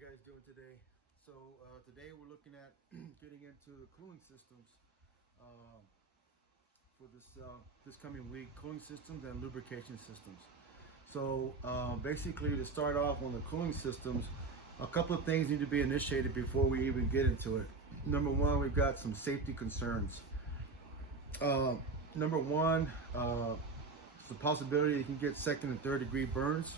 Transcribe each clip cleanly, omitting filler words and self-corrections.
you guys doing today? Today we're looking at getting into the cooling systems uh, for this coming week, cooling systems and lubrication systems. Basically, to start off on the cooling systems, a couple of things need to be initiated before we even get into it. Number one, we've got some safety concerns. Number one, it's the possibility you can get second and third degree burns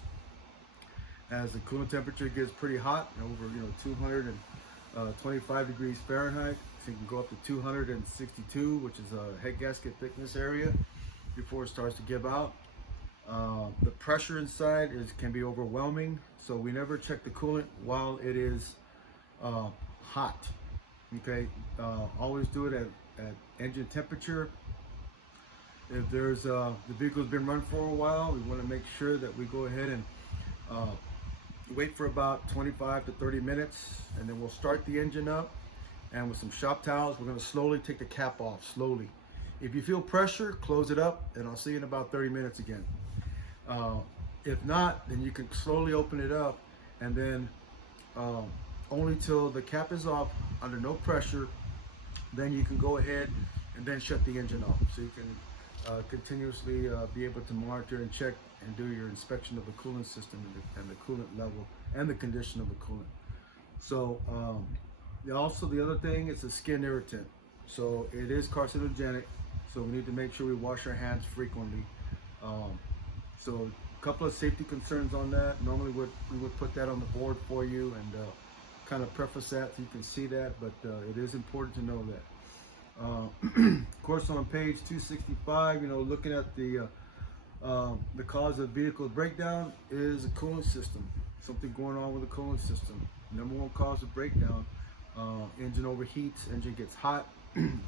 as the coolant temperature gets pretty hot, over 225 degrees Fahrenheit. So you can go up to 262, which is a head gasket thickness area, before it starts to give out. The pressure inside can be overwhelming, so we never check the coolant while it is hot. Okay, always do it at engine temperature. If the vehicle's been run for a while, we want to make sure that we go ahead and wait for about 25 to 30 minutes, and then we'll start the engine up, and with some shop towels we're going to slowly take the cap off, slowly. If you feel pressure, close it up, and I'll see you in about 30 minutes again. If not, then you can slowly open it up, and then only till the cap is off under no pressure, then you can go ahead and then shut the engine off, so you can continuously be able to monitor and check and do your inspection of the coolant system and the coolant level and the condition of the coolant. So also the other thing is a skin irritant. So it is carcinogenic, so we need to make sure we wash our hands frequently. So a couple of safety concerns on that. Normally we would put that on the board for you and kind of preface that so you can see that, but it is important to know that. Of course, on page 265, looking at the cause of vehicle breakdown is a coolant system. Something going on with the coolant system. Number one cause of breakdown: engine overheats, engine gets hot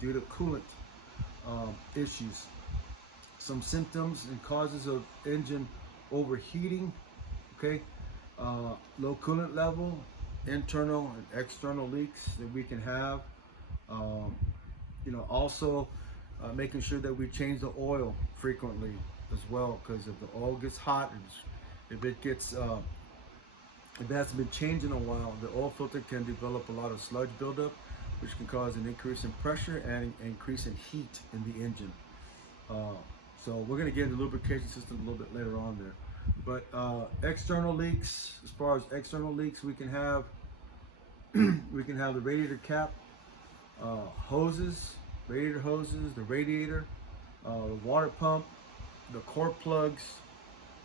due to coolant issues. Some symptoms and causes of engine overheating. Okay, low coolant level, internal and external leaks that we can have. Also making sure that we change the oil frequently as well, because if the oil gets hot, if it hasn't been changed in a while, the oil filter can develop a lot of sludge buildup, which can cause an increase in pressure and an increase in heat in the engine. So we're going to get into lubrication system a little bit later on there. But external leaks, as far as external leaks, we can have the radiator cap, radiator hoses, the radiator, the water pump, the core plugs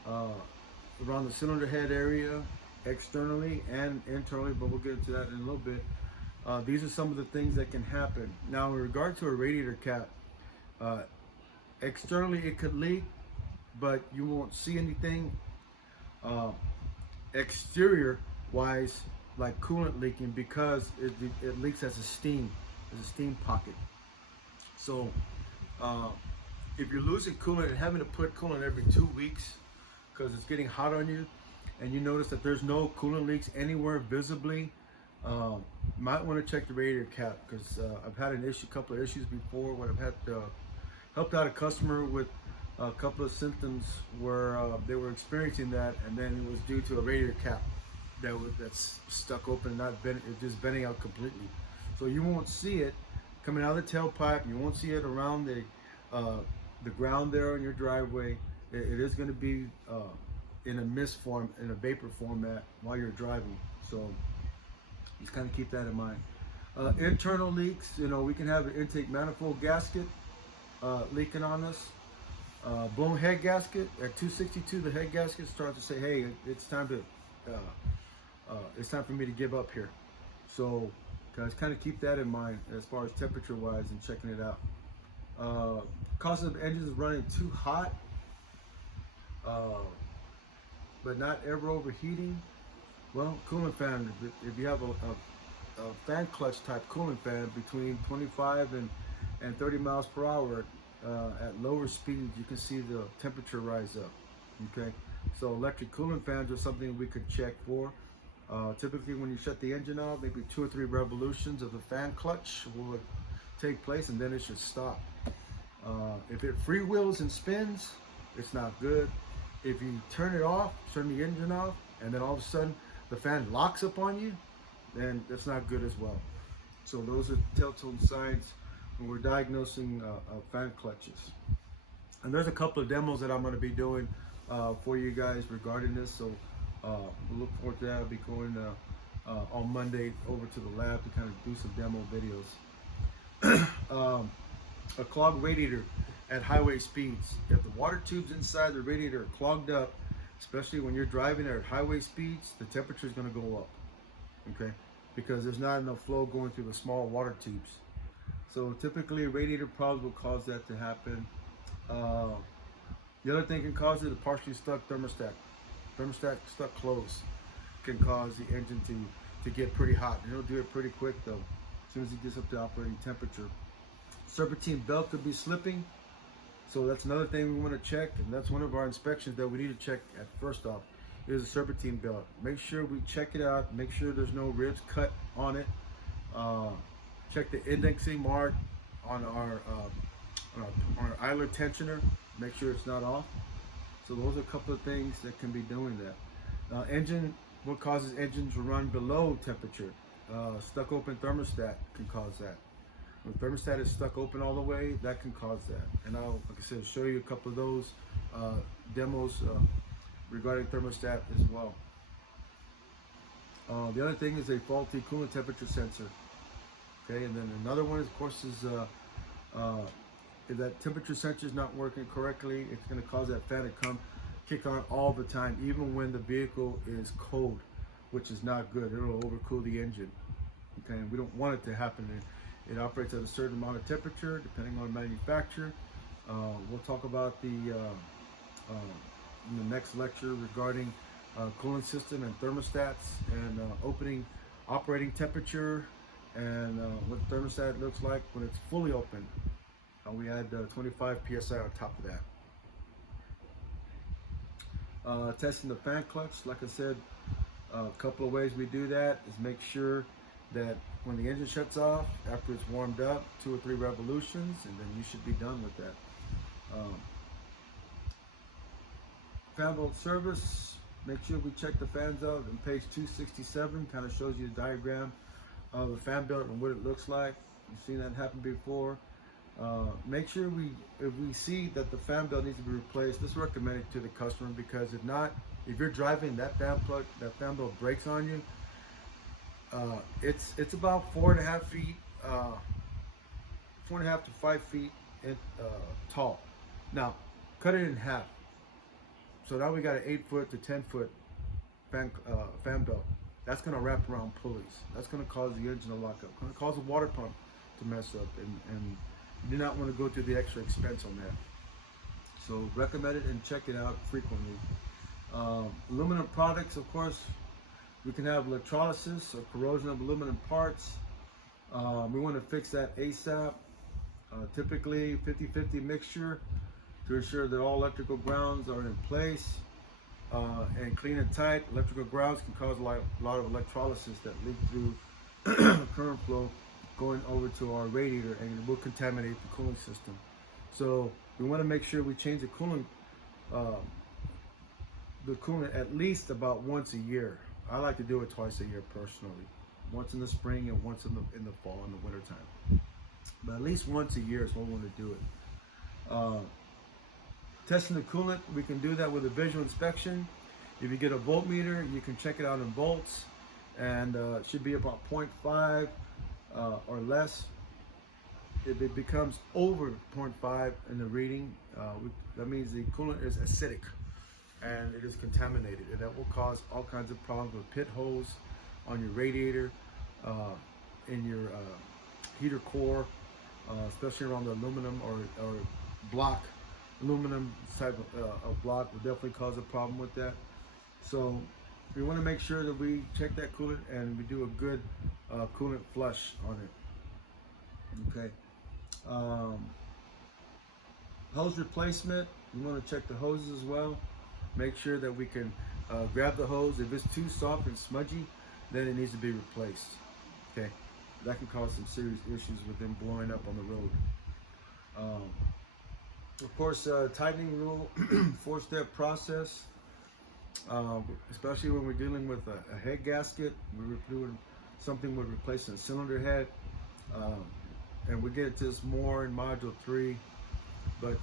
around the cylinder head area, externally and internally, but we'll get into that in a little bit. These are some of the things that can happen. Now, in regard to a radiator cap, externally it could leak, but you won't see anything exterior wise like coolant leaking, because it leaks as a steam pocket. So if you're losing coolant and having to put coolant every 2 weeks because it's getting hot on you, and you notice that there's no coolant leaks anywhere visibly, might want to check the radiator cap, because I've had a couple of issues before when I've had helped out a customer with a couple of symptoms where they were experiencing that, and then it was due to a radiator cap that's stuck open and not bent, it's just bending out completely. So you won't see it coming out of the tailpipe. You won't see it around the ground there in your driveway. It is going to be in a mist form, in a vapor format while you're driving. So just kind of keep that in mind. Internal leaks, we can have an intake manifold gasket leaking on us. Blown head gasket at 262. The head gasket starts to say, "Hey, it's time for me to give up here." So guys, kind of keep that in mind as far as temperature wise and checking it out. Causes of engines running too hot, but not ever overheating. Well, coolant fan. If you have a fan clutch type coolant fan between 25 and 30 miles per hour, at lower speeds, you can see the temperature rise up. Okay, so electric coolant fans are something we could check for. Typically, when you shut the engine off, maybe 2 or 3 revolutions of the fan clutch will take place, and then it should stop. If it freewheels and spins, it's not good. If you turn the engine off, and then all of a sudden the fan locks up on you, then that's not good as well. So those are telltale signs when we're diagnosing fan clutches. And there's a couple of demos that I'm going to be doing for you guys regarding this. So we'll look forward to that. I'll be going on Monday over to the lab to kind of do some demo videos. A clogged radiator at highway speeds. If the water tubes inside the radiator are clogged up, especially when you're driving at highway speeds, the temperature is going to go up. Okay, because there's not enough flow going through the small water tubes. So typically radiator problems will cause that to happen. The other thing can cause it, a partially stuck thermostat. Thermostat stuck closed can cause the engine to get pretty hot. It'll do it pretty quick though, as soon as it gets up to operating temperature. Serpentine belt could be slipping. So that's another thing we want to check, and that's one of our inspections that we need to check at first off, is a serpentine belt. Make sure we check it out, make sure there's no ribs cut on it. Check the indexing mark on our idler tensioner, make sure it's not off. So those are a couple of things that can be doing that. Engine, what causes engines to run below temperature? Stuck open thermostat can cause that. When the thermostat is stuck open all the way, that can cause that. And I'll, like I said, show you a couple of those demos regarding thermostat as well. The other thing is a faulty coolant temperature sensor. Okay, and then another one, of course, is if that temperature sensor is not working correctly, it's going to cause that fan to kick on all the time, even when the vehicle is cold, which is not good. It'll overcool the engine. Okay, and we don't want it to happen. It operates at a certain amount of temperature, depending on manufacturer. We'll talk about in the next lecture regarding cooling system and thermostats and operating temperature and what the thermostat looks like when it's fully open. We add 25 psi on top of that. Testing the fan clutch, like I said, a couple of ways we do that is make sure that when the engine shuts off, after it's warmed up, 2 or 3 revolutions, and then you should be done with that. Fan belt service, make sure we check the fans out. On page 267 kind of shows you the diagram of the fan belt and what it looks like. You've seen that happen before. Make sure if we see that the fan belt needs to be replaced, let's recommend it to the customer, because if not, if you're driving that fan belt breaks on you, it's about 4.5 feet, 4.5 to 5 feet tall. Now, cut it in half. So now we got an 8 foot to 10 foot fan belt. That's going to wrap around pulleys. That's going to cause the engine to lock up. Going to cause the water pump to mess up, and you do not want to go through the extra expense on that. So recommend it and check it out frequently. Aluminum products, of course, we can have electrolysis or corrosion of aluminum parts. We want to fix that ASAP. Typically 50-50 mixture to ensure that all electrical grounds are in place and clean and tight. Electrical grounds can cause a lot of electrolysis that leak through current flow going over to our radiator, and it will contaminate the cooling system. So we want to make sure we change the coolant at least about once a year. I like to do it twice a year personally, once in the spring and once in the fall and the winter time. But at least once a year is when we want to do it. Testing the coolant, we can do that with a visual inspection. If you get a voltmeter, you can check it out in volts, and it should be about 0.5 or less. If it becomes over 0.5 in the reading, that means the coolant is acidic and it is contaminated, and that will cause all kinds of problems with pit holes on your radiator, in your heater core, especially around the aluminum or block. Aluminum type of block will definitely cause a problem with that. So we want to make sure that we check that coolant and we do a good coolant flush on it. Okay. Hose replacement, we want to check the hoses as well. Make sure that we can grab the hose. If it's too soft and smudgy, then it needs to be replaced. Okay, that can cause some serious issues with them blowing up on the road. Of course, tightening rule, 4-step process. especially when we're dealing with a head gasket. We're doing something with replacing a cylinder head, and we get into this more in module 3. But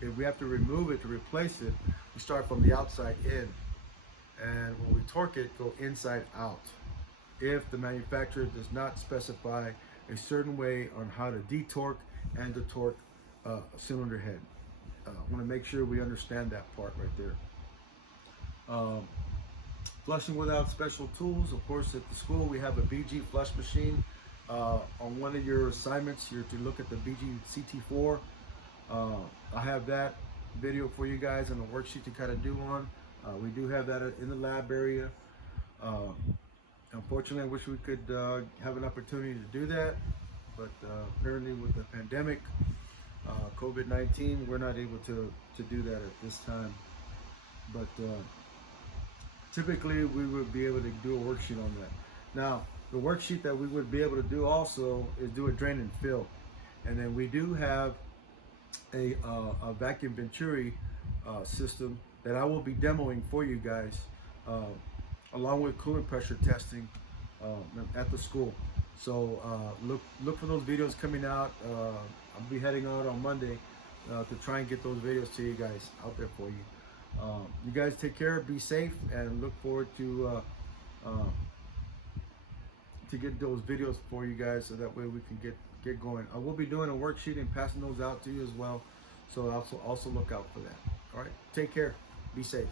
if we have to remove it to replace it, we start from the outside in, and when we torque it, go inside out. If the manufacturer does not specify a certain way on how to detorque and to torque a cylinder head. I want to make sure we understand that part right there. Flushing without special tools. Of course, at the school we have a BG flush machine. On one of your assignments, you're to look at the BG CT4. I have that video for you guys and a worksheet to kind of do on. We do have that in the lab area. Unfortunately, I wish we could have an opportunity to do that, but apparently with the pandemic, COVID-19, we're not able to do that at this time. But typically we would be able to do a worksheet on that. Now, the worksheet that we would be able to do also is do a drain and fill. And then we do have a vacuum venturi system that I will be demoing for you guys, along with coolant pressure testing at the school. So look for those videos coming out. I'll be heading out on Monday to try and get those videos to you guys out there for you. You guys take care, be safe, and look forward to get those videos for you guys, so that way we can get going. I will be doing a worksheet and passing those out to you as well, so also look out for that. All right, take care, be safe.